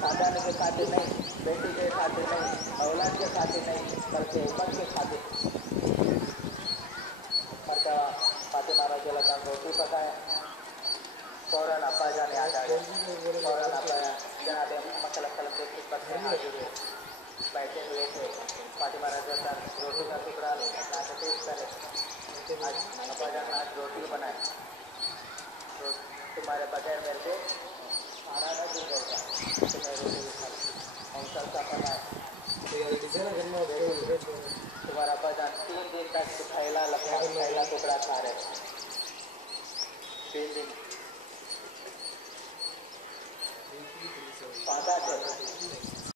खानदान के खातिर नहीं, बेटी के खातिर नहीं, औलाद के खातिर नहीं, बल्कि उम्मत के खातिर। मरतबा फातिमा रज़ियल्लाहु अन्हा रोटी पकाए, फौरन अब्बा जान याद आ गए, फौरन अब्बा जनाब मोहम्मद सल्लल्लाहु अलैहि वसल्लम के खिदमत में हाजिर हुए। बैठे हुए थे, फातिमा रज़ियल्लाहु अन्हा रोटी का टुकड़ा ला के पेश करे, आज अब्बा जान आज रोटी बनाए, तो तुम्हारे बगैर मेरे को खाना न गुजरेगा, तो मैं रोटी भी खा लूँ। और सल्सा फरमाए, देखो तुम्हारा अब्बा जान 3 दिन तक थैला लगा, थैला टुकड़ा खा रहे, 3 दिन बांधा थे,